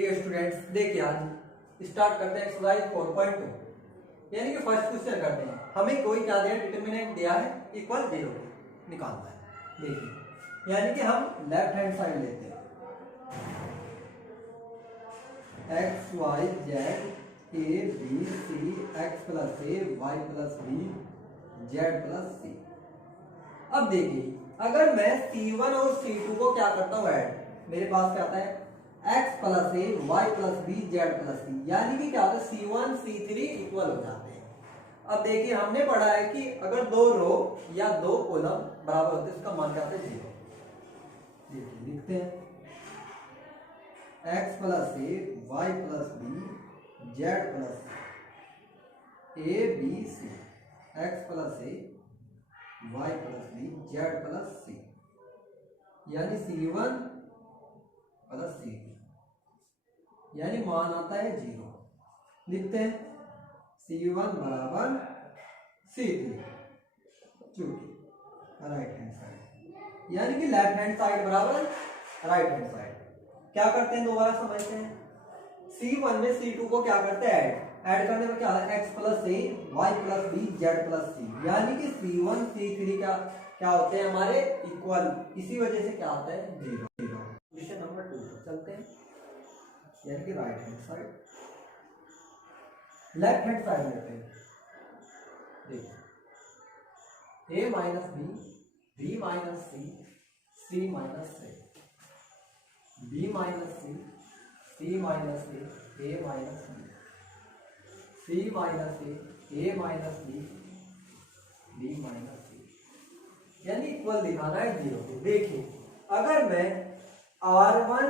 Dear students, देखिए आज start करते हैं एक्सरसाइज 4.2 यानी कि फर्स्ट क्वेश्चन करते हैं। हमें कोई क्या दिया, डिटरमिनेंट दिया है इक्वल 0 निकालना है। देखिए यानी कि हम लेफ्ट हैंड साइड लेते हैं x Y z a B c x plus a y plus b z plus c. अब देखिए अगर मैं C1 और C2 को क्या करता हूँ ऐड, मेरे पास क्या आता है x plus a y plus b z plus c, यानी कि क्या होता है C1 C3 इक्वल हो जाते हैं। अब देखिए हमने पढ़ा है कि अगर दो रो या दो कॉलम बराबर होते हैं इसका मान क्या होता है 0। देखिए लिखते हैं x plus a y plus b z plus c A B c x plus a y plus b z plus c, यानी C1 प्लस C2, यानी मान आता है 0। लिखते हैं C1 बराबर C3 चूंकि राइट हैंड साइड, यानी कि लेफ्ट हैंड साइड बराबर राइट हैंड साइड। क्या करते हैं दोबारा समझते हैं। C1 में C2 को क्या करते हैं ऐड करने में क्या है x plus a y plus b z plus c, यानी कि C1 C3 क्या होते हैं हमारे इक्वल, इसी वजह से क्या आता है 0। क्वेश्चन नंबर 2 चलते हैं, यानी कि right hand side. Left hand side लेते हैं। देखिए a minus b b minus c c minus a b minus c minus a minus b c minus a minus b minus c, यानी equal दिखाना है 0 को। देखिए अगर मैं R1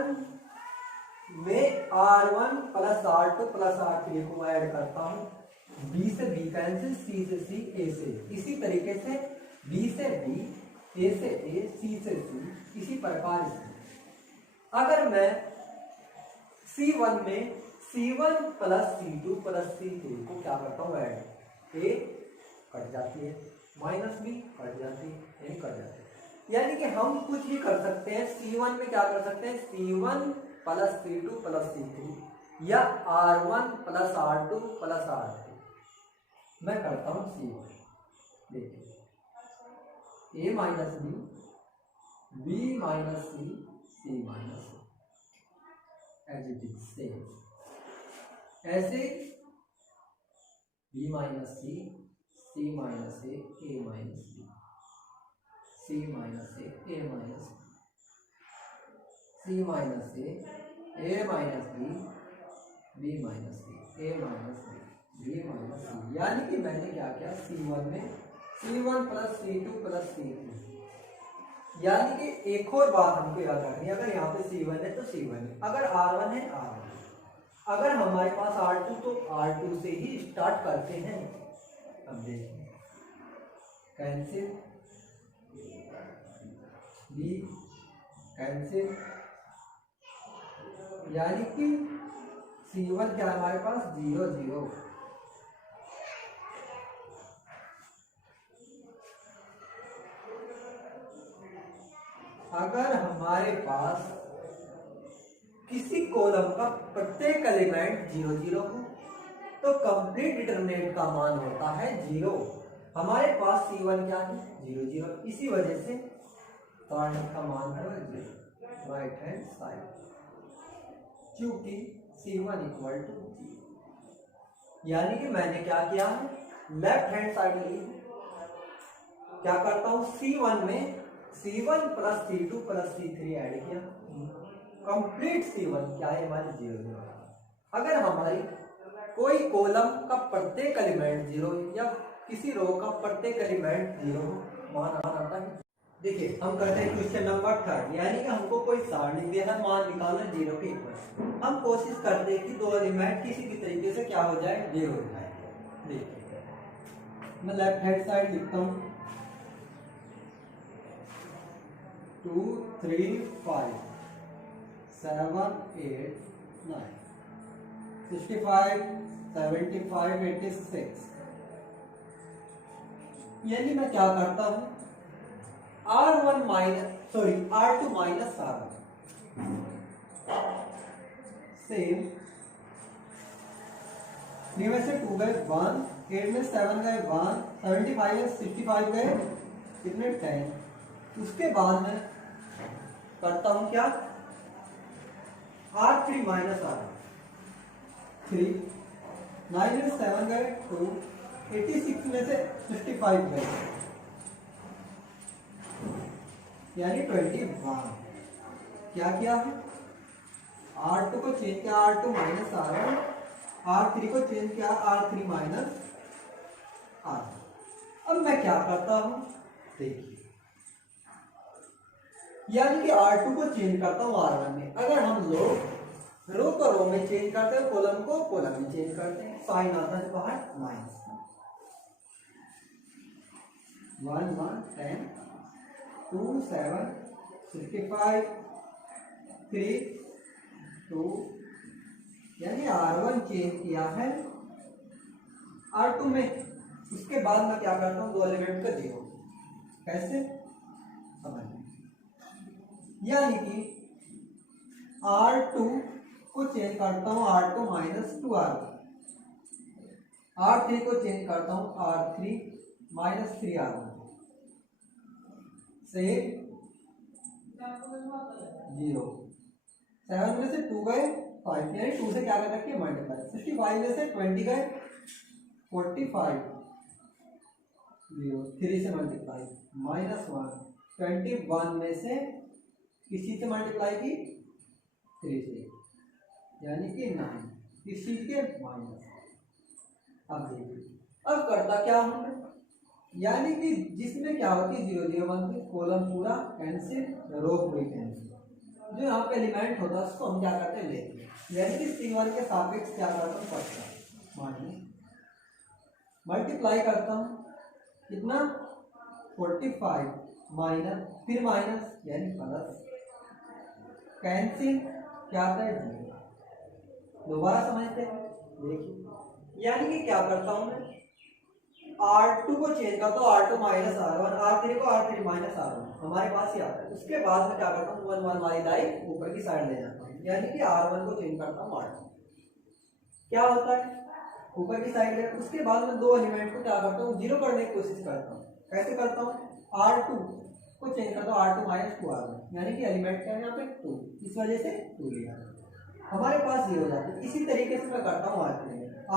में R1 plus R2 plus R3 को ऐड करता हूं, B से B कैंसिल, C से C A से, इसी तरीके से B से B A से A C से C, इसी प्रकार से अगर मैं C1 में C1 plus C2 plus C3 को क्या करता हूँ ऐड, A कट जाती है माइनस B कट जाती है, यानी कट जाती है। यानी कि हम कुछ भी कर सकते हैं। C1 में क्या कर सकते हैं C1 plus C2 plus C3 या R1 plus R2 plus R3। मैं करता हूँ C1, देखिए A minus B B minus C minus as it is same, ऐसे B minus C minus A minus B C minus A minus C minus A minus B minus A minus B minus C, यानी कि मैंने क्या किया C1 में C1 plus C2 plus C3, यानी कि एक और बात हमको याद रखनी है, अगर यहाँ पे C1 है तो C1 है, अगर R1 है R1, अगर हमारे पास R2 तो R2 से ही स्टार्ट करते हैं। अब देखिए कैंसिल B कैंसिल, यानी कि C1 क्या हमारे पास 0 0, अगर हमारे पास किसी कॉलम का प्रत्येक एलिमेंट 0 0 हो तो कंप्लीट डिटरमिनेंट का मान होता है 0। हमारे पास C1 क्या है 0 0, इसी वजह से का मान है 0 राइट हैंड साइड, क्योंकि C1 इक्वल टू 0। यानी कि मैंने क्या किया है लेफ्ट हैंड साइड ली, क्या करता हूं C1 में C1 plus C2 plus C3 add किया, कंप्लीट C1 क्या है हमारी 0 0। अगर हमारी कोई कॉलम का प्रत्येक एलिमेंट 0 या किसी रो का प्रत्येक एलिमेंट 0 मान आता है। देखिए हम करते हैं क्वेश्चन नंबर 3, यानी कि हमको कोई सारणी दिया है, मान निकालना 0 के इक्वल। हम कोशिश करते हैं कि दो एलिमेंट किसी भी तरीके से क्या हो जाए 0 हो जाए। देखिए मैं लेफ्ट हैंड साइड लिखता हूँ 2 3 5 7 8 9 65 75 86, यानी मैं क्या करता हूं R1 minus R2 minus R1 same. 3 में से 2 गए 1, 8 में 7 गए 1, 75 में 65 गए कितने 10। उसके बाद में करता हूं क्या, R3 माइनस R3, 9 में 7 गए 2, 86 में से 65 गए यानी 21। क्या किया है, R2 को चेंज किया R2 माइनस R1, R3 को चेंज किया R3 माइनस R1। अब मैं क्या करता हूं, देखिए, यानी कि R2 को चेंज करता हूं R1 में। अगर हम लोग रो को रो में चेंज करते हैं, कॉलम को कॉलम में चेंज करते हैं, साइन आता है बाहर माइनस 1 1 10 2 7 65 3 2, यानी R1 चेंज किया है R2 में। उसके बाद मैं क्या करता हूँ, दो एलिमेंट का जीरो। कैसे समझ, यानी कि R2 को चेंज करता हूँ R2 माइनस 2R1, R3 को चेंज करता हूँ R3 माइनस 3R1 से 0। 7 में से 2 गए 5, यानी 2 से क्या कर रखिए मल्टीप्लाई। 65 में से 20 गए 45, 0 3 से मल्टीप्लाई माइनस 1, 21 में से किसी से मल्टीप्लाई की 3 से, यानी कि 9, किस चीज के माइनस। अब देखिए, अब करता क्या हूं, यानी कि जिसमें क्या होती है 0 0 बनती, कॉलम पूरा कैंसिल, रो पूरी कैंसिल, जो यहाँ पे एलिमेंट होता है उसको हम क्या करते हैं लेते हैं, यानी कि C1 के सापेक्ष क्या करता हूँ पढ़ता माइनस, मल्टीप्लाई करता हूँ कितना 45 माइनस, फिर माइनस यानी प्लस, कैंसिल क्या आता है 0। दोबारा समझते हैं, देखिए, यानी कि क्या करता हूँ मैं, R2 को चेंज करता हूँ R2 माइनस R1, R3 को R3 माइनस R1, हमारे पास ही आता है। उसके बाद में क्या करता हूँ 1 1 वाली लाइन ऊपर की साइड ले जाता हूँ, यानी कि R1 को चेंज करता हूँ R2, क्या होता है ऊपर की साइड ले। उसके बाद में दो एलिमेंट को क्या करता हूँ जीरो करने की कोशिश करता हूँ। कैसे करता हूँ, R2 को चेंज करता हूँ R2 माइनस 2R1, यानी कि एलिमेंट क्या है यहाँ पे 2, इस वजह से 2 लिया, हमारे पास जीरो हो जाता है। इसी तरीके से मैं करता हूँ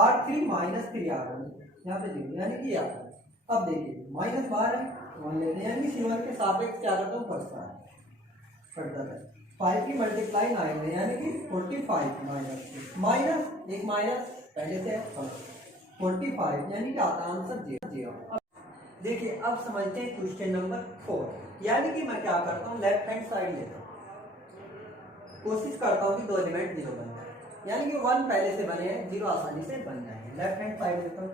R3 माइनस 3R1, यहाँ पे जीरो, यानी कि आता है। अब देखिए माइनस बाहर है 1 लेते हैं, यानी C1 के सापेक्ष क्या करता हूँ फटता है 5 की मल्टीप्लाई 9 है, यानी कि 45 माइनस एक माइनस पहले से 45, यानी कि आता आंसर 0। देखिए अब समझते हैं क्वेश्चन नंबर 4, यानी कि मैं क्या करता हूँ लेफ्ट हैंड साइड लेता हूँ, कोशिश करता हूँ कि दो एलिमेंट 0 बन जाए, यानी कि 1 पहले से बने हैं 0 आसानी से बन जाएंगे। लेफ्ट हैंड साइड लेता हूँ,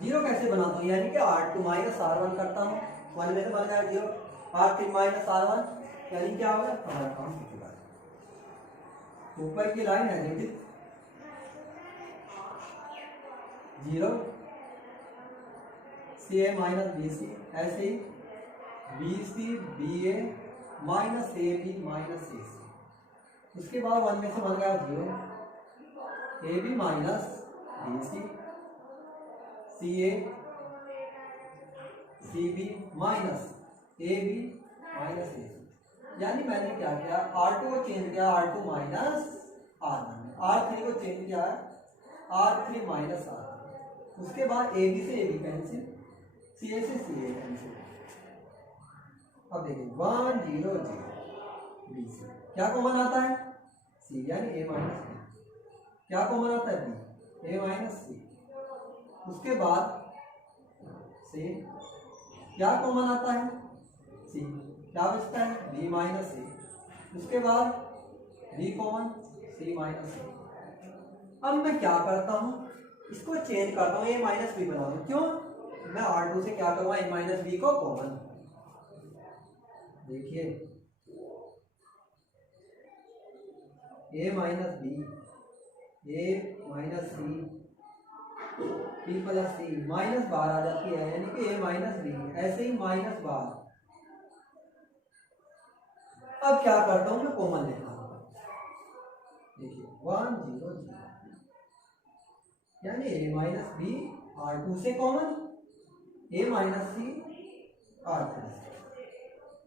जीरो कैसे बनाता हूँ, यानी कि R2 माइनस R1 करता हूँ, 1 में से बन जाए 0, R3 माइनस R1, यानी क्या होगा हमारा काम की बात, ऊपर की line negative 0, CA minus BC, ऐसे ही BC BA minus AB minus AC, उसके बाद 1 में से बन गया 0, AB minus BC, CA CB minus AB minus AC, यानी मैंने क्या किया R2 को चेंज किया R2 माइनस R1, R3 को चेंज किया R3 माइनस R1, उसके बाद AB से AB कैंसिल, CA से CA कैंसिल। अब देखिए 1 0 0 BC, क्या कॉमन आता है C, यानी A माइनस B, क्या कॉमन आता है B, A माइनस C, उसके बाद से क्या कॉमन आता है C, क्या बचता है B माइनस C, उसके बाद B common C minus C। अब मैं क्या करता हूँ, इसको चेंज करता हूँ, A माइनस B बना दूँ, क्यों, मैं R2 से क्या करूँगा A माइनस B को कॉमन, देखिए ए माइनस बी, ए माइनस सी, बी प्लस सी, माइनस बार आ जाती है यानी कि ए माइनस बी, ऐसे ही माइनस बार। अब क्या करता हूँ मैं, कॉमन लेता हूँ। देखिए 1 0 0 यानी ए माइनस बी R2 से कॉमन, ए माइनस सी R3 से,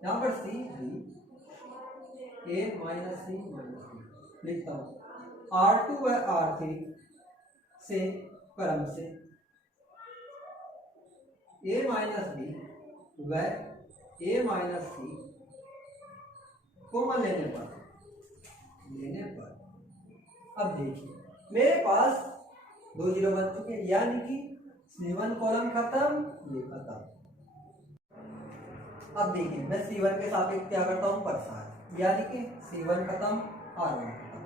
यहाँ पर सी बी, ए माइनस सी माइनस बी लिखता हूँ। R2 व R3 से क्रम से ए माइनस बी व ए माइनस सी कॉमन लेने पर अब देखिए मेरे पास 2 0 बन चुके हैं, यानी कि C1 कॉलम खत्म, ये खत्म। अब देखिए मैं C1 के सापेक्ष क्या करता हूँ, प्रसार, यानी कि C1 खत्म, R1 खत्म,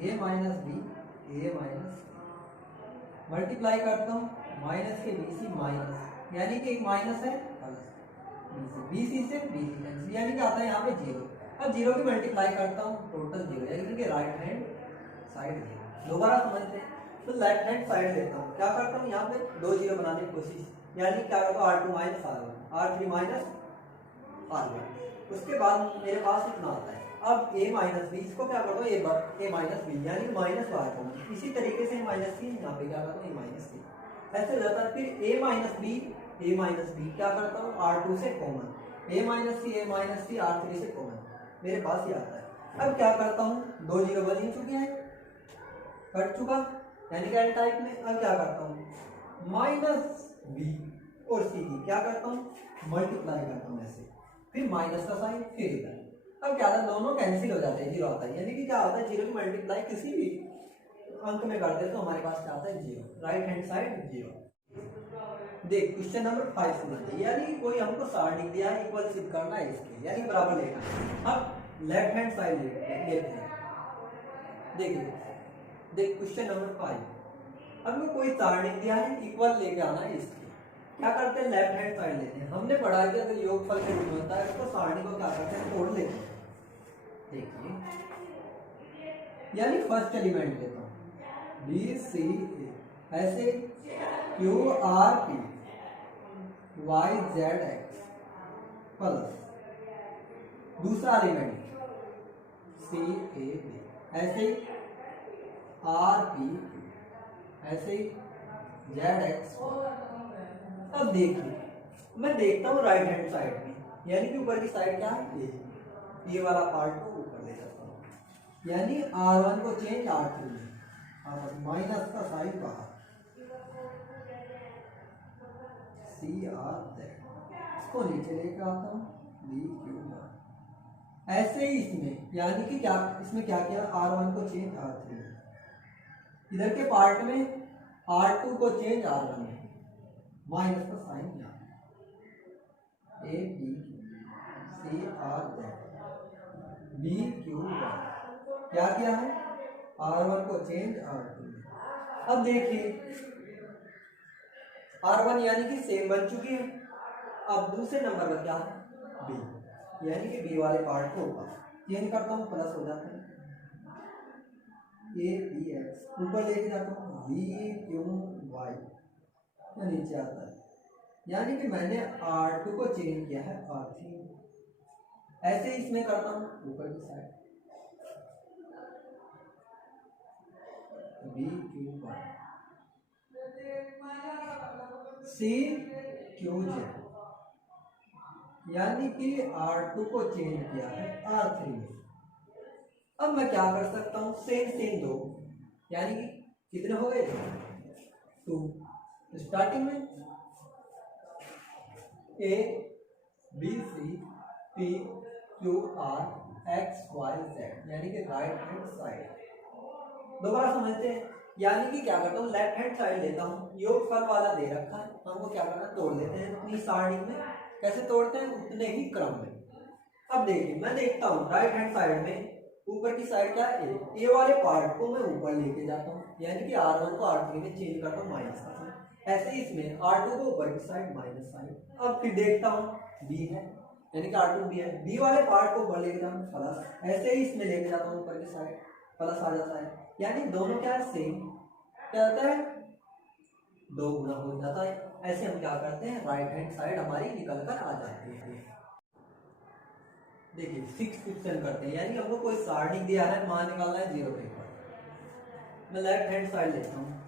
ए माइनस बी, ए माइनस मल्टीप्लाई करता हूँ, माइनस के BC माइनस, यानी कि एक माइनस है प्लस, BC से BC कैंसिल, यानी कि आता है यहाँ पे 0। अब 0 की मल्टीप्लाई करता हूँ, टोटल 0, यानी कि राइट हैंड साइड 0। दोबारा समझते हैं, तो लेफ्ट हैंड साइड लेता हूँ, क्या करता हूँ यहाँ पे 2 0 बनाने की कोशिश, यानी क्या होगा R2 minus R1, R3 minus R1। उसके बाद मेरे पास इतना आता है। अब a माइनस बी, इसको क्या करता हूँ ए माइनस बी, यानी माइनस बार कॉमन, इसी तरीके से माइनस सी, यहाँ पे क्या करता हूँ ए माइनस सी, ऐसे हो जाता है। फिर a माइनस बी क्या करता हूँ, R2 से common, a minus C R3 से कॉमन, मेरे पास ये आता है। अब क्या करता हूँ, 2 0 बन ही चुके हैं, कट चुका, यानी कि एन टाइप में। अब क्या करता हूँ, माइनस बी और सी की क्या करता हूँ, मल्टीप्लाई करता हूँ ऐसे, फिर माइनस का साइन, फिर इधर। अब क्या होता है, दोनों कैंसिल हो जाते हैं, 0 आता है, यानी कि क्या होता है 0 की मल्टीप्लाई किसी भी अंक में करते हैं तो हमारे पास क्या आता है 0, राइट हैंड साइड 0। देख क्वेश्चन नंबर 5 समझते, यानी कि कोई हमको सारणी दिया है, इक्वल सिद्ध करना है इसके, यानी बराबर लेना है। अब लेफ्ट हैंड साइड लेते हैं, देखिए देख क्वेश्चन नंबर 5, अब कोई सारणी दिया है, इक्वल लेके आना है इसके, क्या करते हैं लेफ्ट हैंड साइड लेते हैं। हमने पढ़ा है कि अगर योगफल के रूप में होता है तो सारणी को क्या करते हैं, तोड़ लेते हैं। देखिए यानी फर्स्ट एलिमेंट लेता हूँ बी सी ए, ऐसे Q R P Y Z X plus दूसरा एलिमेंट सी ए बी, ऐसे आर पी, ऐसे जेड एक्स। अब देखिए मैं देखता हूँ राइट हैंड साइड में, यानी कि ऊपर की साइड क्या है, ये वाला पार्ट को ऊपर ले जाता हूँ, यानी R1 को चेंज R2 में, माइनस का साइन बाहर, सी आर जेड, इसको नीचे लेके आता हूँ, बी क्यू आर, ऐसे ही इसमें, यानी कि क्या इसमें क्या किया, R1 को चेंज R3 में, इधर के पार्ट में R2 को चेंज R1 में, माइनस का साइन यहाँ, A B C R Z, B Q R, क्या किया है R1 को चेंज R2 में। अब देखिए R1 यानी कि सेम बन चुकी है। अब दूसरे नंबर पर क्या है, बी, यानी कि बी वाले पार्ट को ऊपर चेंज करता हूँ, प्लस हो जाता है, ए बी एक्स ऊपर लेके जाता हूँ, वी क्यू वाई नीचे आता है, यानी कि मैंने R2 को चेंज किया है R3 में। ऐसे ही इसमें करता हूँ ऊपर की side, B Q Y C Q Z, यानी कि R2 को चेंज किया है R3 में। अब मैं क्या कर सकता हूँ, सेम दो, यानी कि कितने हो गए 2। स्टार्टिंग में A B C P Q R X Y Z, यानी कि राइट हैंड साइड। दोबारा समझते हैं, यानी कि क्या करता हूँ लेफ्ट हैंड साइड लेता हूँ, योगफल वाला दे रखा है, हमको क्या करना है, तोड़ लेते हैं अपनी सारणी में। कैसे तोड़ते हैं, उतने ही क्रम में। अब देखिए मैं देखता हूँ राइट हैंड साइड में ऊपर की साइड क्या है, ए वाले पार्ट को मैं ऊपर लेके जाता हूँ, यानी कि R1 को R3 में चेंज करता हूँ माइनस का साइन। ऐसे ही इसमें R2 को ऊपर की साइड माइनस साइन। अब फिर देखता हूँ बी है, यानी कि R2 बी है। बी वाले पार्ट को ऊपर लेके जाऊँ प्लस, ऐसे ही इसमें लेके जाता हूँ ऊपर की साइड प्लस आ जाता है, यानी दोनों क्या है सेम, क्या होता है 2 गुना हो जाता है। ऐसे हम क्या करते हैं राइट हैंड साइड हमारी निकल कर आ जाती है। देखिए 6 क्वेश्चन करते हैं, यानी हमको कोई सारणी दिया है, मान निकालना है 0 के ऊपर। मैं लेफ्ट हैंड साइड लेता हूँ,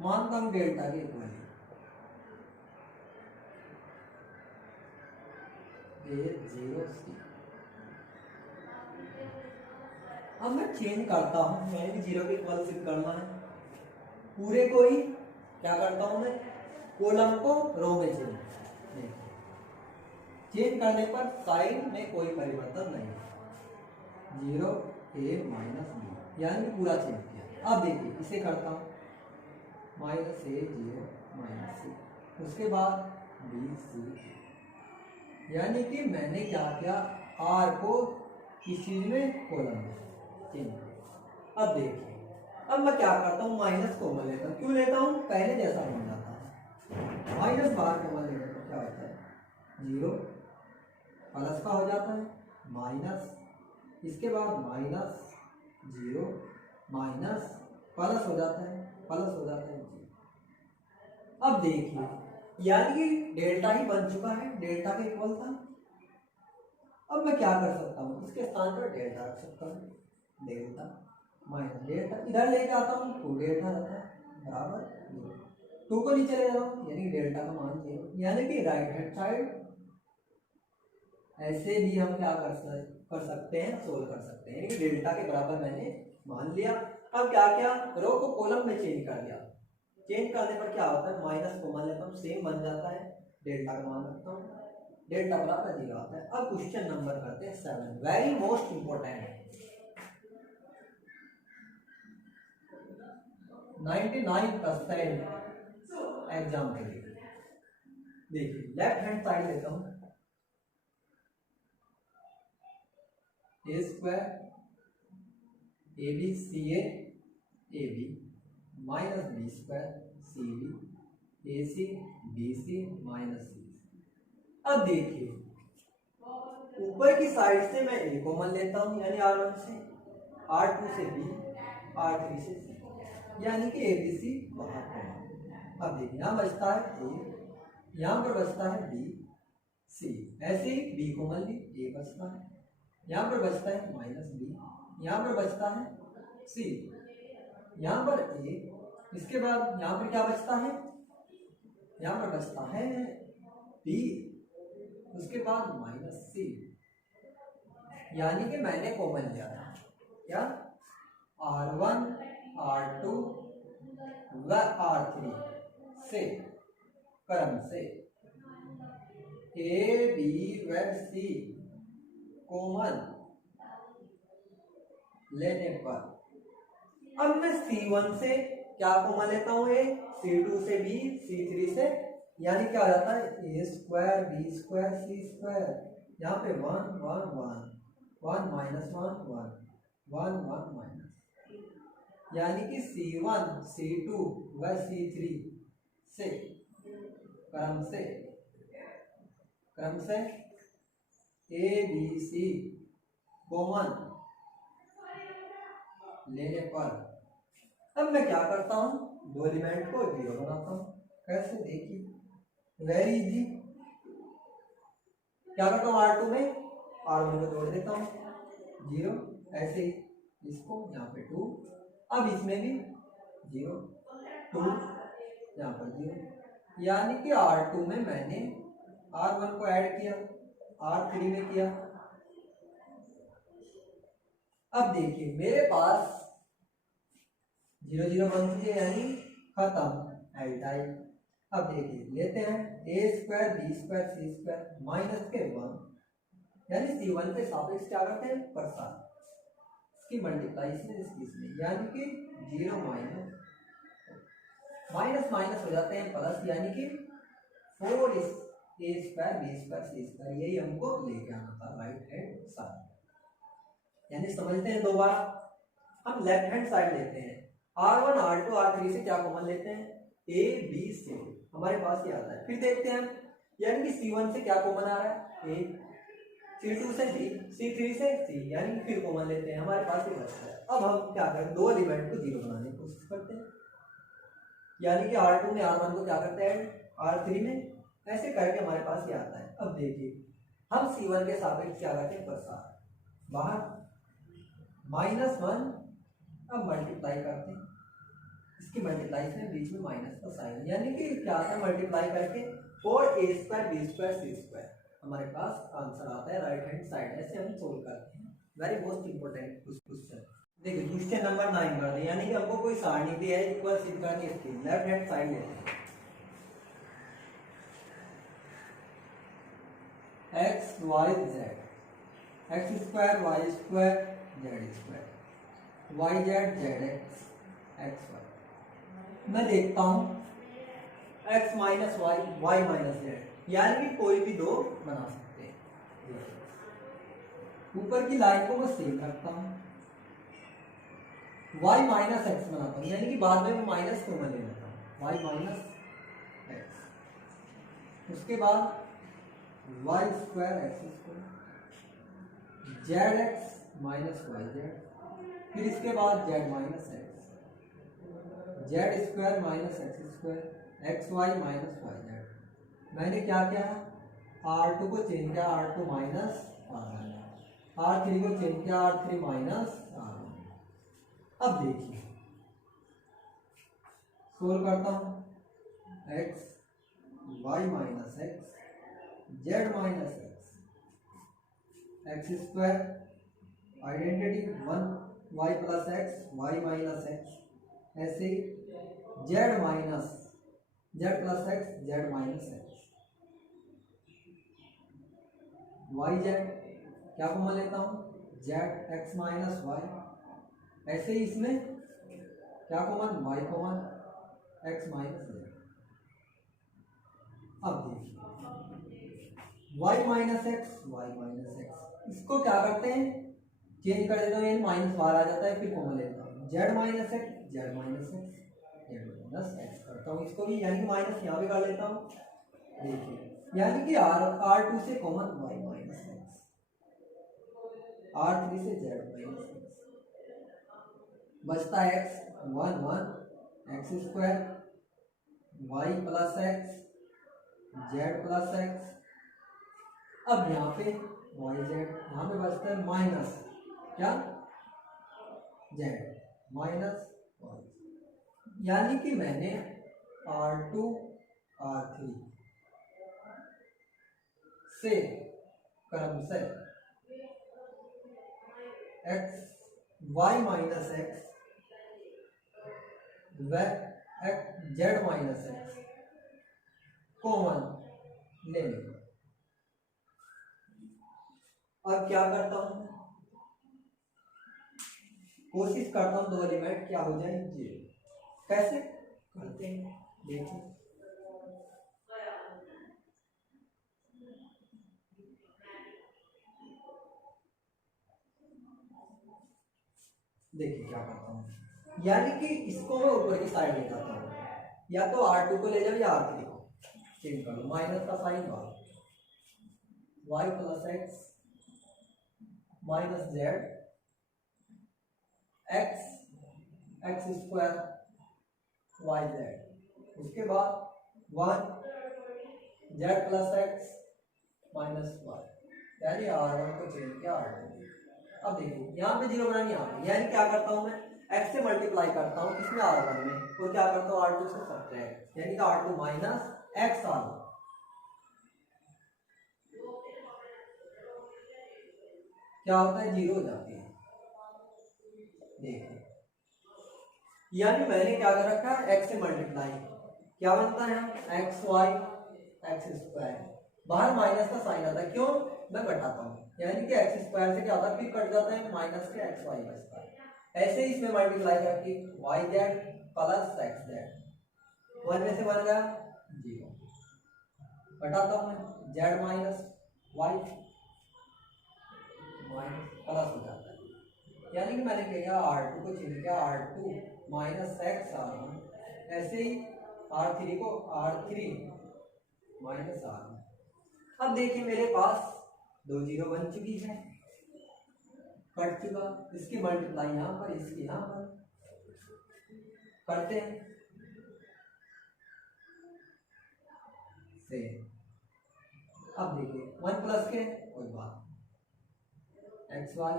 मानता हूँ डेल्टा के इक्वल A0 C। अब मैं चेंज करता हूँ, यानी कि 0 के इक्वल शिफ्ट करना है, पूरे को ही क्या करता हूँ मैं कॉलम को रो में चेंज करने पर साइन में कोई परिवर्तन नहीं, 0 A माइनस बी, यानी कि पूरा चेंज किया। अब देखिए इसे करता हूँ माइनस A 0 माइनस C, उसके बाद B C, यानी कि मैंने क्या किया R को किस चीज में कॉलम में चेंज किया। अब देखिए अब मैं क्या करता हूँ माइनस कॉमन लेता हूँ, क्यों लेता हूँ पहले जैसा बन जाता है, माइनस बाहर कॉमन लेने पर क्या होता है 0 प्लस का हो जाता है माइनस, इसके बाद माइनस 0 माइनस प्लस हो जाता है, प्लस हो जाता है 0। अब देखिए यानी कि डेल्टा ही बन चुका है, डेल्टा के इक्वल था। अब मैं क्या कर सकता हूँ, इसके स्थान पर डेल्टा रख सकता हूँ, डेल्टा माइनस डेल्टा, इधर लेके आता हूँ 2 डेल्टा रहता है बराबर 0, 2 को नीचे ले जाऊँ यानी डेल्टा का मान 0, यानी कि राइट हैंड साइड ऐसे भी हम क्या कर सकते हैं सोल्व कर सकते हैं, यानी कि डेल्टा के बराबर मैंने मान लिया। अब क्या क्या रो को कॉलम में चेंज कर दिया, चेंज करने पर क्या होता है माइनस कॉमन लेता हूँ सेम बन जाता है, डेल्टा का मान रखता हूँ, डेल्टा बराबर 0 आता है। अब क्वेश्चन नंबर करते हैं 7, वेरी मोस्ट इंपोर्टेंट, 99% एग्जाम के लिए। देखिए लेफ्ट हैंड साइड लेता हूँ, a square a B C A b minus b square c b a c b c minus c. अब देखिए ऊपर की साइड से मैं ए कॉमन लेता हूँ, यानी R1 से, R2 से B, R3 से C, यानी कि ABC बाहर कॉमन। अब देखिए यहाँ बचता है A, यहाँ पर बचता है B C, ऐसे ही B कॉमन ली A बचता है, यहाँ पर बचता है माइनस B, यहाँ पर बचता है C, यहाँ पर A, इसके बाद यहाँ पर क्या बचता है, यहाँ पर बचता है B, उसके बाद माइनस C, यानी कि मैंने कॉमन लिया था क्या R1 R2 व R3 से क्रम से A B व C कॉमन लेने पर अब मैं C1 से क्या कॉमन लेता हूँ A, C2 से B, C3 से, यानी क्या आ जाता है A square B square C square, यहाँ पे 1 1 1 1 माइनस 1 1 1 1 माइनस, यानी कि C1 C2 व C3 से क्रम से A B C कॉमन लेने पर अब मैं क्या करता हूँ दो एलिमेंट को 0 बनाता हूँ। कैसे देखिए वेरी इजी, क्या करता हूँ R2 में R1 को जोड़ देता हूँ 0, ऐसे ही इसको यहाँ पे 2, अब इसमें भी 0 2 यहाँ पर 0, यानी कि R2 में मैंने R1 को ऐड किया, R3 में किया। अब देखिए मेरे पास 0 0 बन चुके यानी खत्म एल टाइप। अब देखिए लेते हैं A square B square C square minus के 1, यानी C1 के सापेक्ष क्या करते हैं प्रसार, इसकी मल्टीप्लाई इसमें, यानी कि 0 माइनस माइनस हो जाते हैं प्लस, यानी कि 4 A square B square C square, यही हमको लेके आना था राइट हैंड साइड। यानी समझते हैं दोबारा, हम लेफ्ट हैंड साइड लेते हैं, R1 R2 R3 से क्या कॉमन लेते हैं A B C, हमारे पास ये आता है। फिर देखते हैं यानी कि C1 से क्या कॉमन आ रहा है A, C2 से B, C3 से C, यानी कि फिर कॉमन लेते हैं, हमारे पास ये बचता है। अब हम क्या करें, दो एलिमेंट को जीरो बनाने की कोशिश करते हैं, यानी कि R2 में R1 को क्या करते हैं R3 में, ऐसे करके हमारे पास ये आता है। अब देखिए हम C1 के सापेक्ष क्या करते हैं, प्रसार बाहर -1, अब मल्टीप्लाई करते हैं, इसकी मल्टीप्लाई में बीच में माइनस का साइन, यानी कि क्या आता है मल्टीप्लाई करके 4a² b² c² हमारे पास आंसर आता है राइट हैंड साइड। ऐसे हम सोल्व करते हैं, वेरी मोस्ट इंपोर्टेंट क्वेश्चन। देखिए क्वेश्चन नंबर 9 कर दें, यानी कि हमको कोई सारणी दी है इक्वल सिद्ध करनी है, इसकी लेफ्ट हैंड साइड लेते हैं x y z x² y² z² y z zx xy। मैं देखता हूं x minus Y Y minus Z, यानी कि कोई भी दो बना सकते हैं। ऊपर की लाइन को मैं सेम रखता हूं, y माइनस एक्स बनाता हूं, यानी कि बाद में मैं माइनस कॉमन ले लेता हूं, y माइनस एक्स, उसके बाद y² x² Z X minus Y Z, फिर इसके बाद z minus X, z² minus x² X Y minus Y Z. मैंने क्या किया, R2 को चेंज किया R2 माइनस R1, R3 को चेंज किया R3 माइनस R1। अब देखिए सोल्व करता हूं, x y minus X Z minus X x² identity 1 y plus X Y minus X, ऐसे ही z minus Z plus X Z minus X, Y Z क्या common लेता हूँ जेड एक्स माइनस वाई, ऐसे ही इसमें क्या common Y common X minus Z. अब देखिए Y minus X Y minus X, इसको क्या करते हैं चेंज कर देता हूँ, यानी माइनस बाहर आ जाता है, फिर कॉमन लेता हूँ Z minus X Z minus X Z minus x करता हूँ इसको भी, यानी कि माइनस यहाँ भी कर लेता हूँ। देखिए यानी कि R2 से common y minus x, R3 से z माइनस एक्स, बचता है x 1 1 x² y plus x z plus x. अब यहाँ पे y z, यहाँ पे बचता है माइनस क्या z माइनस y, यानी कि मैंने R2 R3 से क्रम से x y माइनस एक्स व z माइनस एक्स कॉमन ले लिया। अब क्या करता हूं, कोशिश करता हूं दो एलिमेंट क्या हो जाए जीरो। कैसे करते हैं देखिए, देखिए क्या करता हूं, यानी कि इसको मैं ऊपर की साइड ले जाता हूं, या तो R2 को ले जाओ या R3 को चेंज कर लो, माइनस का साइन बाहर y plus X minus Z x² Y Z, उसके बाद 1 z plus X minus Y, यानी R1 को चेंज किया R2। अब देखो यहाँ पे जीरो बनानी, यहाँ पे यानी क्या करता हूँ मैं x से मल्टीप्लाई करता हूँ किसमें R1 में, और क्या करता हूँ R2 से सब्ट्रैक्ट, यानी कि R2 माइनस एक्स R1, क्या होता है जीरो हो जाती है। देखो यानी मैंने क्या कर रखा है x से मल्टीप्लाई, क्या बनता है एक्स वाई x², बाहर माइनस का साइन आता है, क्यों मैं घटाता हूँ, यानी कि x² से क्या होता है फिर कट जाता है माइनस के एक्स वाई बचता है। ऐसे ही इसमें मल्टीप्लाई करके Y Z plus X Z, 1 में से बन गया जीरो, घटाता हूँ मैं Z minus Y minus plus हो जाता है, यानी कि मैंने किया R2 को चेंज किया R2 माइनस एक्स R1, ऐसे ही R3 को R3 माइनस R1, अब देखिए मेरे पास 2 जीरो बन चुकी है, कट चुका, इसकी मल्टीप्लाई यहाँ पर, इसकी यहाँ पर करते हैं से। अब देखिए 1 प्लस के कोई बात, एक्स वाई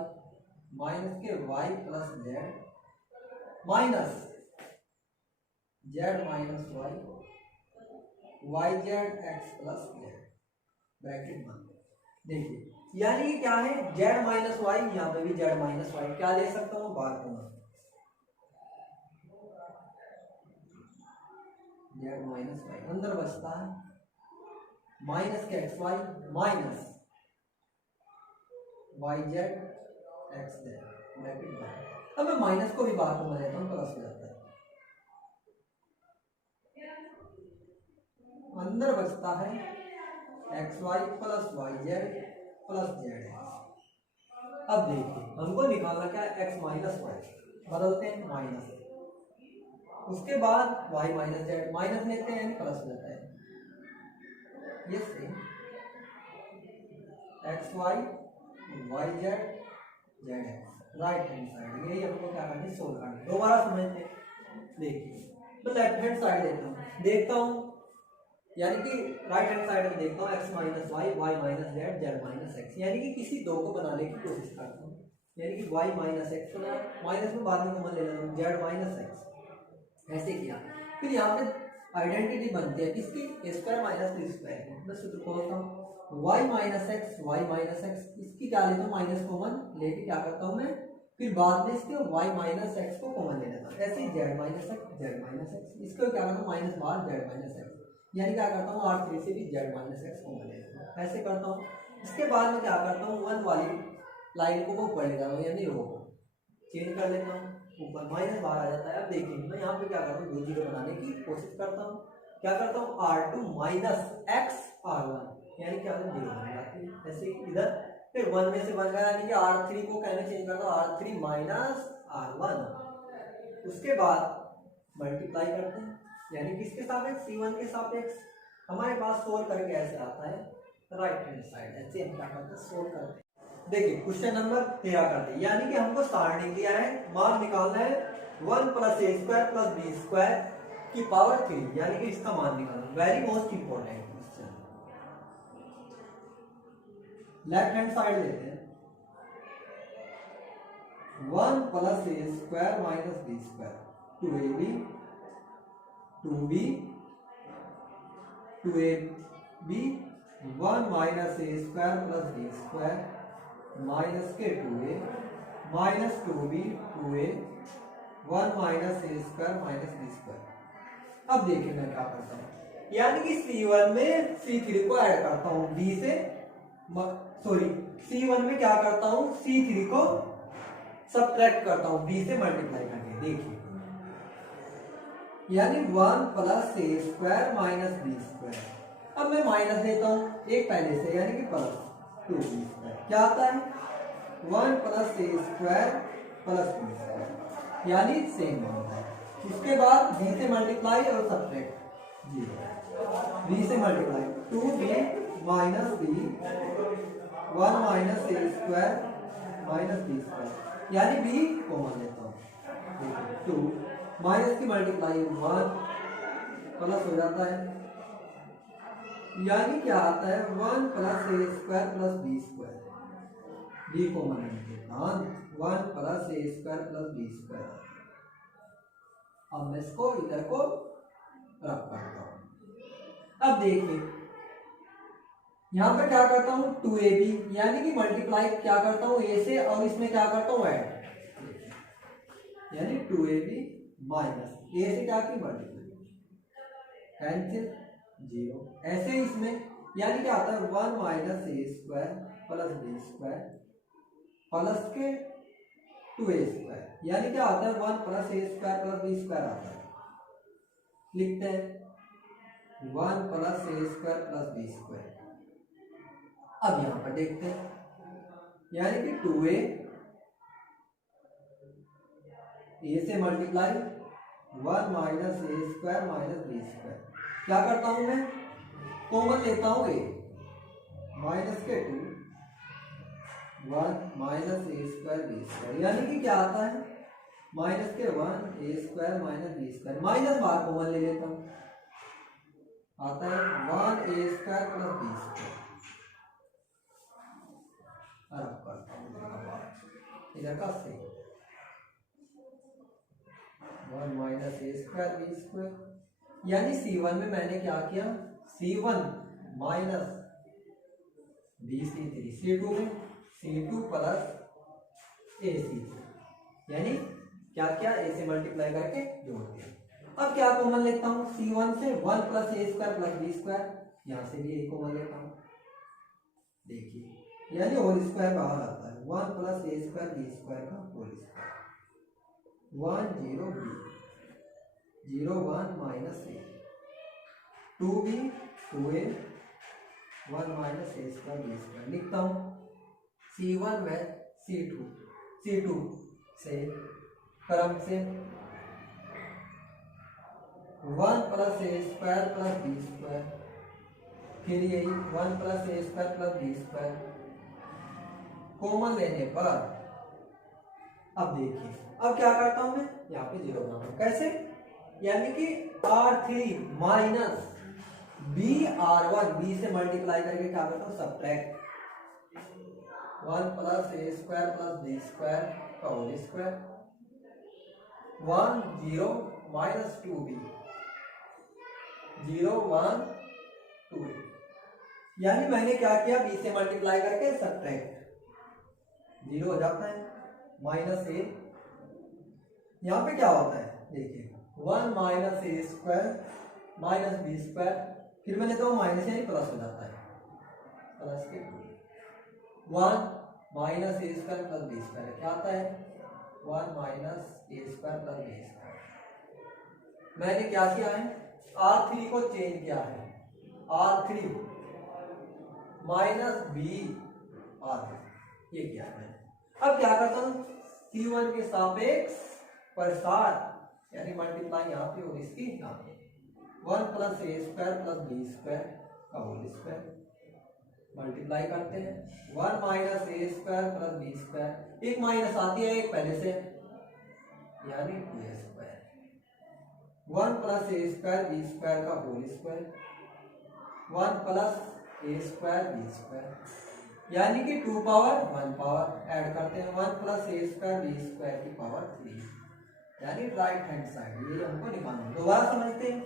माइनस के Y plus Z minus Z minus Y Z X plus Z bracket बंद। देखिए यानी क्या है, जेड माइनस वाई, यहाँ पे भी जेड माइनस वाई, क्या ले सकता हूँ बार को, जेड माइनस वाई अंदर बचता है माइनस के X Y minus Y Z X Z bracket बंद। अब मैं माइनस को भी बाहर को लेता हूँ, प्लस हो जाता है, अंदर बचता है X Y plus Y Z plus Z X. अब देखिए हमको निकालना क्या है, एक्स माइनस वाई, बदलते हैं माइनस, उसके बाद वाई माइनस जेड माइनस लेते हैं प्लस हो जाता है, ये same X Y Y Z Z X right hand side, यही हमको क्या करना है, सोल्व करना है। दोबारा समझते हैं, देखिए मैं लेफ्ट हैंड साइड लेता हूँ, देखता हूँ यानी कि राइट हैंड साइड में देखता हूँ X minus Y Y minus Z Z minus X, यानी कि किसी दो को बनाने की कोशिश करता हूँ, यानी कि वाई माइनस एक्स बना, माइनस में बाद में कॉमन ले लेता हूँ जेड माइनस एक्स, ऐसे किया। फिर यहाँ पे आइडेंटिटी बनती है किसकी, ए स्क्वायर माइनस बी स्क्वायर, मैं सूत्र खोलता हूँ वाई माइनस एक्स, इसकी क्या लेता हूँ माइनस कॉमन लेके क्या करता हूँ मैं, फिर बाद में इसके वाई माइनस एक्स को कॉमन ले लेता हूँ, ऐसे ही जेड माइनस एक्स, इसको क्या करता हूँ माइनस बार जेड माइनस एक्स, यानी क्या करता हूँ R3 से भी जेड माइनस एक्स कॉमन ले लेता हूँ, ऐसे करता हूँ। इसके बाद में क्या करता हूँ, 1 वाली लाइन को ऊपर ले जाता हूँ, यानी रो को चेंज कर लेता हूँ, ऊपर माइनस बाहर आ जाता है। अब देखिए मैं यहाँ पे क्या करता हूँ, 2 जीरो बनाने की कोशिश करता हूँ, क्या करता हूँ R2 माइनस एक्स R1, यानी क्या जीरो बन जाती है, ऐसे इधर फिर 1 में से बन गया, यानी कि R3 को कहने चेंज करता हूँ R3 माइनस R1, उसके बाद मल्टीप्लाई करते हैं, यानी किसके सापेक्ष, C1 के सापेक्ष, हमारे पास सोल्व करके ऐसे आता है राइट हैंड साइड, ऐसे हम क्या करते हैं सोल्व करते हैं। देखिए क्वेश्चन नंबर 13 करते हैं, यानी कि हमको सारणी दिया है, मान निकालना है 1 plus a square plus b square की पावर 3, यानी कि इसका मान निकालना, very most important question. Left hand side लेते हैं, 1 plus a square minus b square, 2ab 2b 2ab 1 minus a square plus b square minus के 2a minus 2b 2a 1 minus a square minus b square. अब देखिए मैं क्या करता हूँ, यानी कि C1 में C3 को ऐड करता हूँ, B से C1 में क्या करता हूँ, C3 को सब्ट्रैक्ट करता हूँ B से मल्टीप्लाई करके। देखिए यानी 1 plus a square minus b square, अब मैं माइनस लेता हूँ एक पहले से, यानी कि प्लस 2b स्क्वायर, क्या आता है 1 plus a square plus b square, यानी सेम होता है। इसके बाद b से मल्टीप्लाई और सब्ट्रैक्ट 0, b से multiply 2b minus b 1 minus a square minus b square, यानी b कॉमन लेता हूँ, 2 माइनस की मल्टीप्लाई 1 प्लस हो जाता है, यानी क्या आता है 1 plus a square plus b square, b को मान लेता 1 plus a square plus b square. अब मैं इसको इधर को रख करता हूं। अब देखिए यहां पर क्या करता हूं 2ab, यानी कि मल्टीप्लाई क्या करता हूं a से, और इसमें क्या करता हूं ऐड, यानी 2ab माइनस a से क्या की मल्टीप्लाई, कैंसिल 0, ऐसे इसमें यानी क्या आता है 1 minus a square plus b square plus के 2a स्क्वायर, यानी क्या आता है 1 plus a square plus b square आता है, लिखते हैं 1 plus a square plus b square. अब यहां पर देखते हैं, यानी कि 2a ए से multiply 1 minus a square minus b square, क्या करता हूं मैं कॉमन लेता हूं a, माइनस के 2 1 minus a square b square, यानी कि क्या आता है माइनस के 1 a square minus b square, minus बार कॉमन ले लेता हूँ, आता है 1 a square plus b square. अब करता हूँ इधर का से 1 minus a square b square, यानी C1 में मैंने क्या किया, C1 माइनस BC3, C2 में C2 प्लस AC3, यानी क्या किया, ए से मल्टीप्लाई करके जोड़ दिया। अब क्या कॉमन लेता हूँ, C1 से 1 plus a square plus b square, यहाँ से भी ए कॉमन लेता हूँ, देखिए यानी होल स्क्वायर बाहर आता है, 1 plus a square b square का whole square, 1 0 b 0 1 minus a 2 b 2 a 1 minus a square b square. लिखता हूँ C1 में C2 से क्रम से 1 plus a square plus b square, फिर यही 1 plus a square plus b square common लेने पर, अब देखिए अब क्या करता हूं मैं, यहाँ पे 0 बनाता हूं, कैसे, यानी कि R3 माइनस BR1, बी से मल्टीप्लाई करके क्या करता हूँ subtract 1 plus a square plus b square का होल स्क्वायर, 1 0 माइनस 2b 0 1 2, यानी मैंने क्या किया, बी से मल्टीप्लाई करके सब्ट्रैक्ट 0 हो जाता है माइनस ए, यहाँ पे क्या होता है देखिए 1 minus a square minus b square, फिर मैंने तो माइनस यानी प्लस हो जाता है, प्लस के 1 minus a square plus b square क्या आता है 1 minus a square plus b square. मैंने क्या किया है, R3 को चेंज किया है, R3 माइनस बी R3, ये किया है मैंने। अब क्या करता हूँ, C1 के सापेक्ष प्रसार यानी मल्टीप्लाई यहाँ पे और इसकी यहाँ पे 1 plus a square plus b square का होल स्क्वायर, मल्टीप्लाई करते हैं 1 minus a square plus b square, एक माइनस आती है एक पहले से, यानी 2a square, 1 plus a square b square का whole square, 1 plus a square b square, यानी कि 2 पावर 1 पावर ऐड करते हैं 1 plus a square b square की पावर 3, यानी राइट हैंड साइड, ये हमको निकालना है। दोबारा समझते हैं,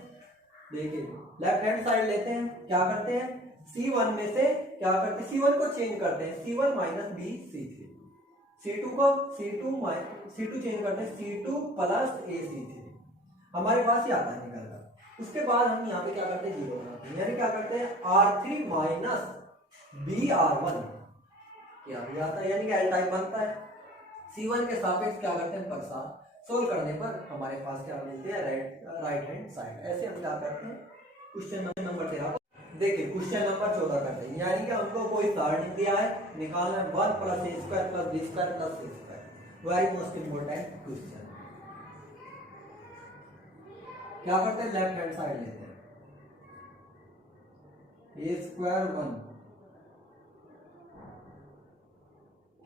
देखिए लेफ्ट हैंड साइड लेते हैं, क्या करते हैं C1 में से क्या करते हैं, C1 को चेंज करते हैं C1 minus B C3, C2 को C2 चेंज करते हैं C2 प्लस ए C3, हमारे पास ही आता है निकल कर। उसके बाद हम यहाँ पे क्या करते हैं 0 बनाते हैं, यानी क्या करते हैं R3 माइनस BR1, क्या भी आता है, यानी कि एल टाइप बनता है। C1 के सापेक्ष क्या करते हैं प्रसार, सोल्व करने पर हमारे पास क्या मिलती है राइट हैंड साइड। ऐसे हम क्या करते हैं, क्वेश्चन नंबर 13 देखिए, क्वेश्चन नंबर 14 करते हैं, यानी कि हमको कोई सरणी दिया है, निकालना है 1 plus a square plus b square plus c square, very most important question. क्या करते हैं, लेफ्ट हैंड साइड लेते हैं, a square 1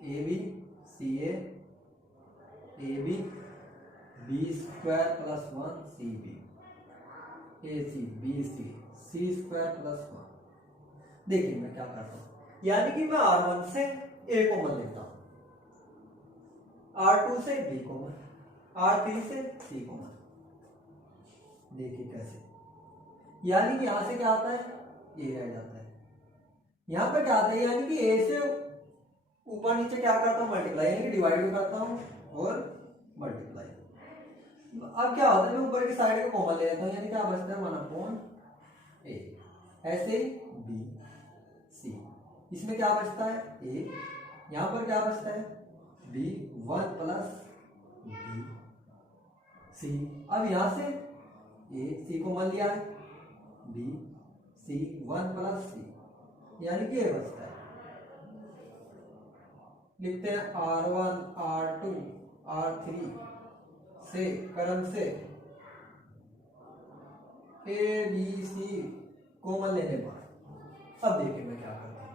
a B C A b b square plus 1 c b a c b c square plus 1। देखिए मैं क्या करता हूं, यानी कि मैं R1 से A कॉमन लेता हूं, R2 से B कॉमन, R3 से C कॉमन। देखिए कैसे, यानी कि यहां से क्या आता है A रह जाता है, यहां पर क्या आता है, यानी कि A से ऊपर नीचे क्या करता हूं मल्टीप्लाई, यानी कि डिवाइड करता हूं और मल्टीप्लाई। अब क्या होता है, मैं ऊपर की साइड को कॉमन ले लेता हूं, यानी क्या बचता है 1/a, ऐसे ही b c, इसमें क्या बचता है a, यहां पर क्या बचता है b 1 प्लस b c। अब यहां से a c को मान लिया है, b c 1 प्लस c, यानी कि a बचता है। लिखते हैं R1 R2 R3 से क्रम से A B C कॉमन लेने पर। अब देखिए मैं क्या करता हूँ,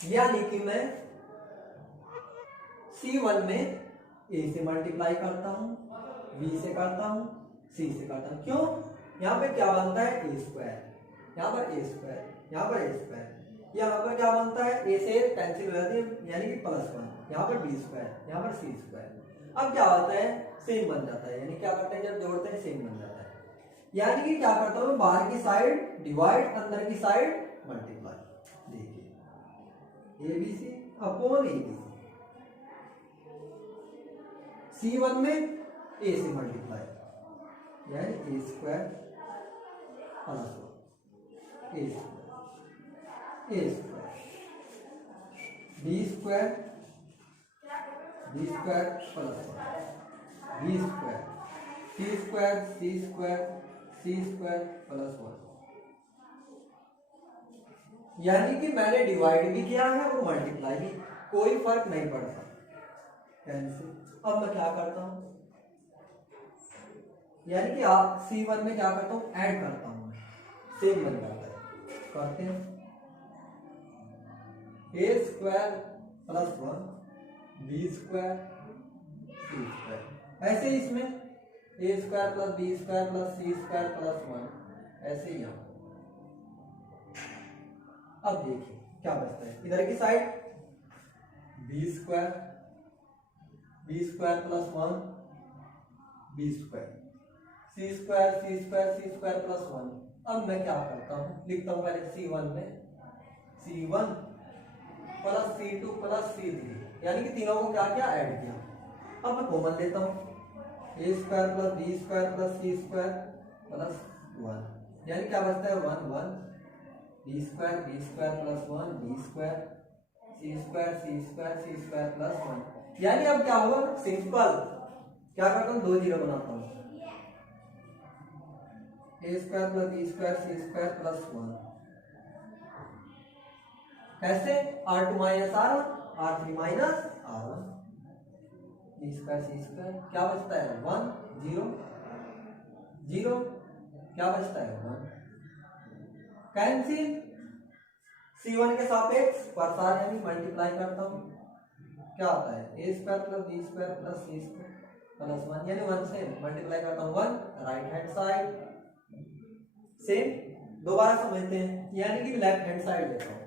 यानी कि मैं C1 में A से मल्टीप्लाई करता हूं, B से करता हूं, C से करता हूं। क्यों? यहाँ पे क्या बनता है A स्क्वायर, यहाँ पर A स्क्वायर, यहाँ पर A स्क्वायर, यहाँ पर क्या बनता है A से कैंसिल हो जाती है यानी कि +1, यहाँ पर B स्क्वायर, यहाँ पर C स्क्वायर। अब क्या होता है सेम बन जाता है, यानी क्या करते हैं जब जोड़ते हैं सेम बन जाता है। यानी कि क्या करता हूँ बाहर की साइड डिवाइड, अंदर की साइड मल्टीप्लाई। देखिए ABC अपॉन ABC, C1 में A से मल्टीप्लाई यानी A square +1, A square B square +1, B square C square +1। यानी कि मैंने डिवाइड भी किया है और मल्टीप्लाई भी, कोई फर्क नहीं पड़ता कैंसिल। अब मैं क्या करता हूं, यानी कि आप C1 में क्या करता हूं ऐड करता हूं, सेम बन जाता है। करते हैं A square +1 B square C square, ऐसे ही इसमें A square + B square + C square +1, ऐसे ही यहाँ। अब देखिए क्या बचता है, इधर की side B square +1 B square C square +1। अब मैं क्या करता हूँ, लिखता हूँ पहले C1 में C1 + C2 + C3, यानी कि तीनों को क्या किया ऐड किया। अब मैं कॉमन लेता हूँ A square + B square + C square +1, यानी क्या बचता है 1 1 B square +1 B square C square +1। यानी अब क्या होगा सिंपल, क्या करता हूँ 2 जीरो बनाता हूँ A square + B square C square +1। कैसे R2 - R1 R3 - R1 B square C square, क्या बचता है 1 0 0, क्या बचता है 1, कैंसिल। C1 के सापेक्ष प्रसार यानी मल्टीप्लाई करता हूँ, क्या होता है A square + B square + C square +1, यानी 1 से मल्टीप्लाई करता हूँ 1 राइट हैंड साइड, सेम दोबारा समझते हैं, यानी कि लेफ्ट हैंड साइड लेता हूँ।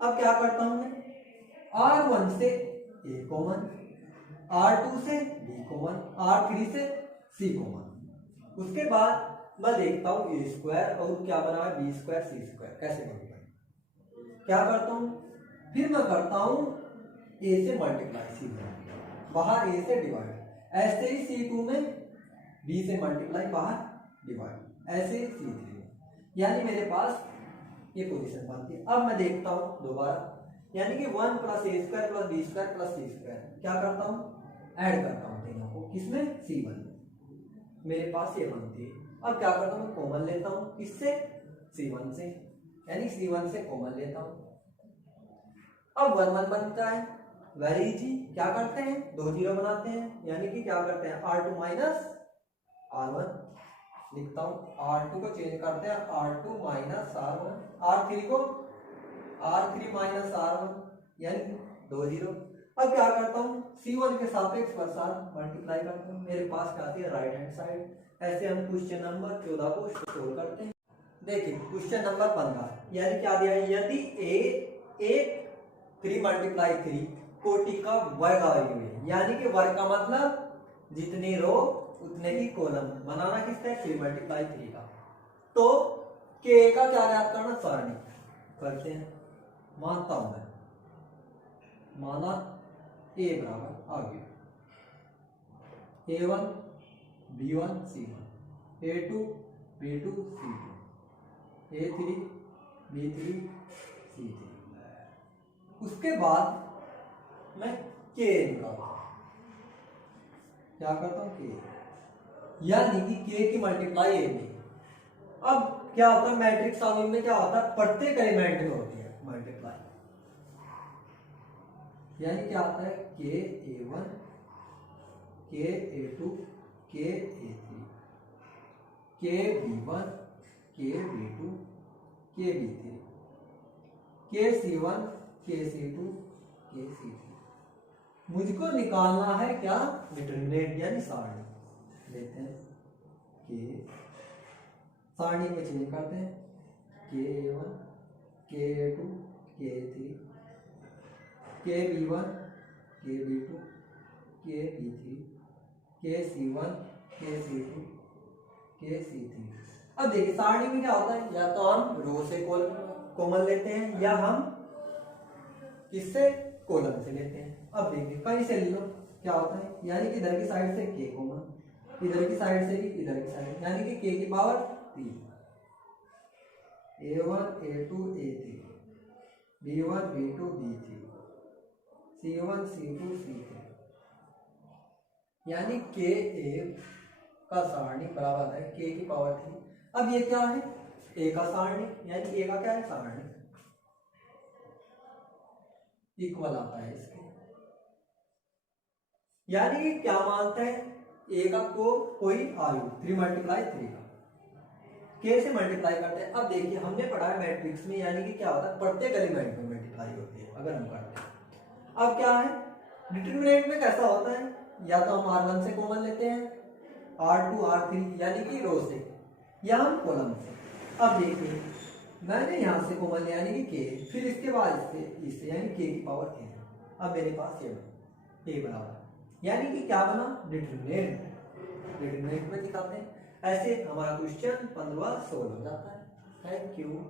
अब क्या करता हूँ मैं R1 से A कॉमन, R2 से B कॉमन, R3 से C कॉमन। उसके बाद मैं देखता हूँ A स्क्वायर और क्या बना है B स्क्वायर C स्क्वायर कैसे बनता है। क्या करता हूँ फिर मैं करता हूँ A से मल्टीप्लाई C1, बाहर A से डिवाइड, ऐसे ही C2 में B से मल्टीप्लाई बाहर डिवाइड, ऐसे ही C3 में, यानी मेरे पास ये पोजीशन बनती है। अब मैं देखता हूँ दोबारा, यानी कि 1 + A square + B square + C square, क्या करता हूँ ऐड करता हूँ तीनों को, किसमें C1 में, मेरे पास ये बनती है। अब क्या करता हूँ कॉमन लेता हूँ, किससे C1 से, यानी C1 से कॉमन लेता हूँ। अब 1 1 बनता है, वेरी इजी। क्या करते हैं 2 जीरो बनाते हैं, यानी कि क्या करते हैं R2 - R1 लिखता हूँ, R2 को चेंज करते हैं R2 - R1, R3 को R3 - R1, यानी 2 जीरो। अब क्या करता हूँ C1 के सापेक्ष प्रसार मल्टीप्लाई करता हूँ, मेरे पास क्या आती है राइट हैंड साइड। ऐसे हम क्वेश्चन नंबर 14 को सोल्व करते हैं। देखिए क्वेश्चन नंबर 15, यानी क्या दिया है, यदि A 3 × 3 कोटि का वर्ग आयु है, यानी कि वर्ग का मतलब जितनी रो उतने ही कॉलम, बनाना किसका है 3 × 3 का। तो K का क्या ज्ञात करना, सरणी करते हैं। मानता हूं मैं, माना A बराबर आ गया A1 B1 C1, A2 B2 C2, A3 B3 C3। उसके बाद मैं K निकालता हूं, क्या करता हूं K, यानी कि K की मल्टीप्लाई A में। अब क्या होता है मैट्रिक्स सॉल्विंग में, क्या होता है प्रत्येक एलिमेंट में होती है मल्टीप्लाई, यानी क्या आता है K A1 K A2 K A3 K B1 K B2 K B3 K C1 K_C2 K_C3। मुझको निकालना है क्या, डिटरमिनेंट यानी सारणी। लेते हैं के, सारणी में चेंज करते हैं, K_A1 K_A2 K_A3 K_B1 K_B2 K_B3 K_C1 K_C2 K_C3। अब देखिए सारणी में क्या होता है, या तो हम रो से कॉमन लेते हैं या हम किससे, कॉलम से लेते हैं। अब देखिए कहीं से ले लो क्या होता है, यानी कि इधर की साइड से k कॉमन, इधर की साइड से भी इधर की साइड, यानी कि k की power 3, A1 A2 A3 B1 B2 B3 C1 C2 C3, यानी k एक का सारणी बराबर है k की पावर 3। अब ये क्या है, a का सारणी, यानी a का क्या है, सारणी इक्वल आता है इसके, यानी कि क्या मानते हैं, a का कोई आयु 3 मल्टीप्लाई 3 का k से मल्टीप्लाई करते हैं। अब देखिए हमने पढ़ा है मैट्रिक्स में, यानी कि क्या होता है, प्रत्येक एलिमेंट में मल्टीप्लाई होती है अगर हम करते हैं। अब क्या है, डिटरमिनेंट में कैसा होता है, या तो हम R1 से कॉमन लेते हैं, R2 R3 यानी कि रो से, या हम कॉलम से। अब देखिए मैंने यहाँ से कॉमन लिया यानी कि k, फिर इसके बाद इससे यानी k की पावर k। अब मेरे पास ये a बराबर, यानी कि क्या बना, डिटरमिनेंट। डिटरमिनेंट में दिखाते हैं, ऐसे हमारा क्वेश्चन 15 सोल्व हो जाता है। Thank you.